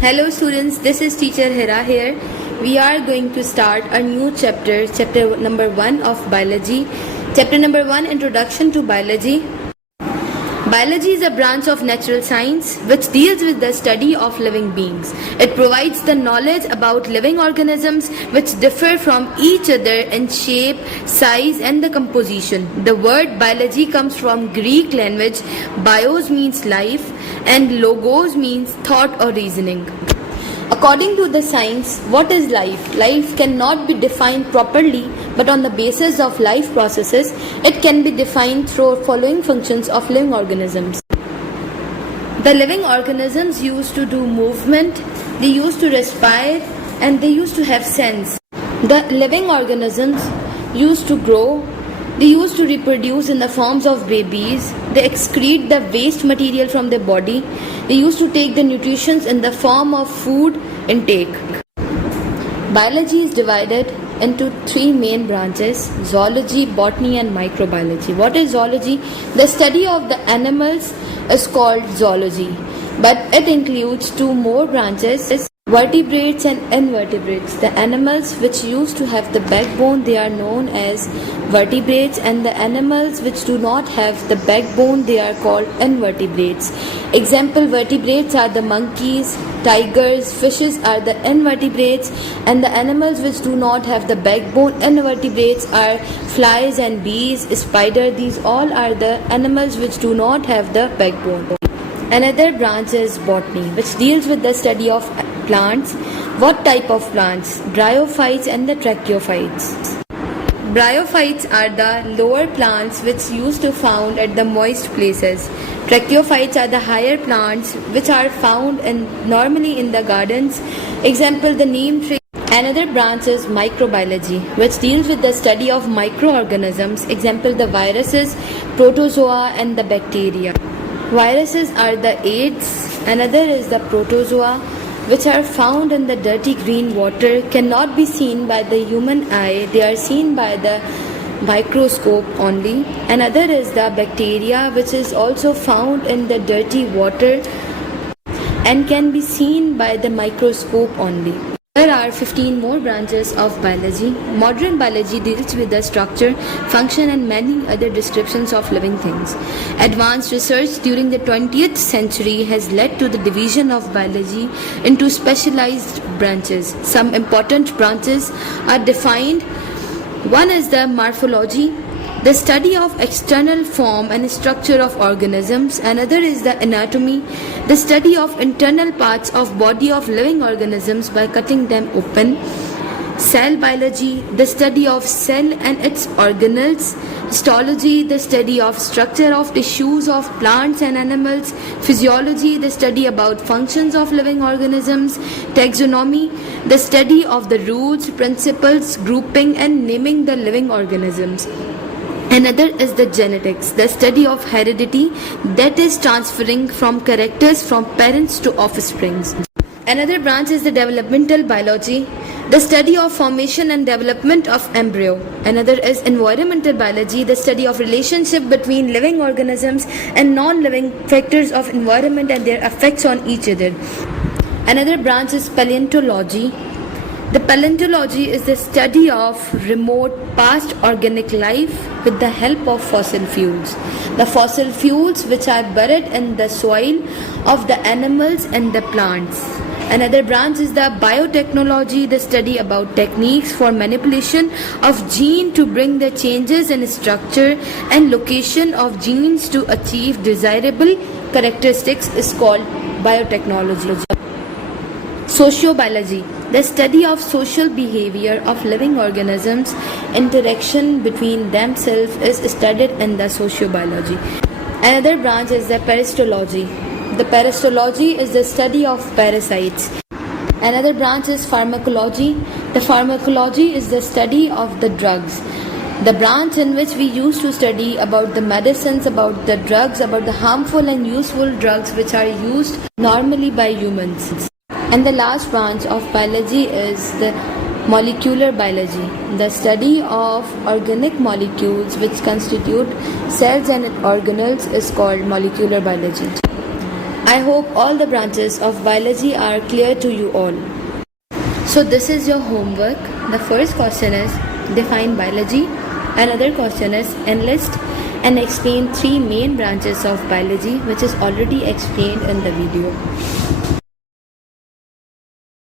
Hello students, this is teacher Hira here. We are going to start a new chapter number 1 of biology. Chapter number 1, Introduction to Biology. Biology is a branch of natural science which deals with the study of living beings. It provides the knowledge about living organisms which differ from each other in shape, size and the composition. The word biology comes from Greek language. Bios means life and logos means thought or reasoning. According to the science, what is life? Life cannot be defined properly, but on the basis of life processes, it can be defined through following functions of living organisms. The living organisms used to do movement, they used to respire, and they used to have sense. The living organisms used to grow, they used to reproduce in the forms of babies, they excrete the waste material from their body, they used to take the nutrition in the form of food intake. Biology is divided into 3 main branches: zoology, botany and microbiology. What is zoology? The study of the animals is called zoology, but it includes 2 more branches: vertebrates and invertebrates. The animals which used to have the backbone, they are known as vertebrates, and the animals which do not have the backbone, they are called invertebrates. Example vertebrates are the monkeys, tigers, fishes are the invertebrates, and the animals which do not have the backbone, invertebrates, are flies and bees, spider. These all are the animals which do not have the backbone. Another branch is botany, which deals with the study of plants. What type of plants? Bryophytes and the tracheophytes. Bryophytes are the lower plants which used to found at the moist places. Tracheophytes are the higher plants which are found normally in the gardens. Example, the neem tree. Another branch is microbiology, which deals with the study of microorganisms. Example, the viruses, protozoa and the bacteria. Viruses are the AIDS. Another is the protozoa, which are found in the dirty green water, cannot be seen by the human eye. They are seen by the microscope only. Another is the bacteria, which is also found in the dirty water and can be seen by the microscope only. There are 15 more branches of biology. Modern biology deals with the structure, function and many other descriptions of living things. Advanced research during the 20th century has led to the division of biology into specialized branches. Some important branches are defined. One is the morphology, the study of external form and structure of organisms. Another is the anatomy, the study of internal parts of body of living organisms by cutting them open. Cell biology, the study of cell and its organelles. Histology, the study of structure of tissues of plants and animals. Physiology, the study about functions of living organisms. Taxonomy, the study of the rules, principles, grouping and naming the living organisms. Another is the genetics, the study of heredity, that is transferring from characters from parents to offsprings. Another branch is the developmental biology, the study of formation and development of embryo. Another is environmental biology, the study of relationship between living organisms and non-living factors of environment and their effects on each other. Another branch is paleontology. The paleontology is the study of remote past organic life with the help of fossil fuels. The fossil fuels which are buried in the soil of the animals and the plants. Another branch is the biotechnology, the study about techniques for manipulation of gene to bring the changes in structure and location of genes to achieve desirable characteristics is called biotechnology. Sociobiology, the study of social behavior of living organisms, interaction between themselves is studied in the sociobiology. Another branch is the parasitology. The parasitology is the study of parasites. Another branch is pharmacology. The pharmacology is the study of the drugs. The branch in which we used to study about the medicines, about the drugs, about the harmful and useful drugs which are used normally by humans. And the last branch of biology is the molecular biology, the study of organic molecules which constitute cells and organelles is called molecular biology. I hope all the branches of biology are clear to you all. So this is your homework. The first question is define biology. Another question is enlist and explain 3 main branches of biology, which is already explained in the video.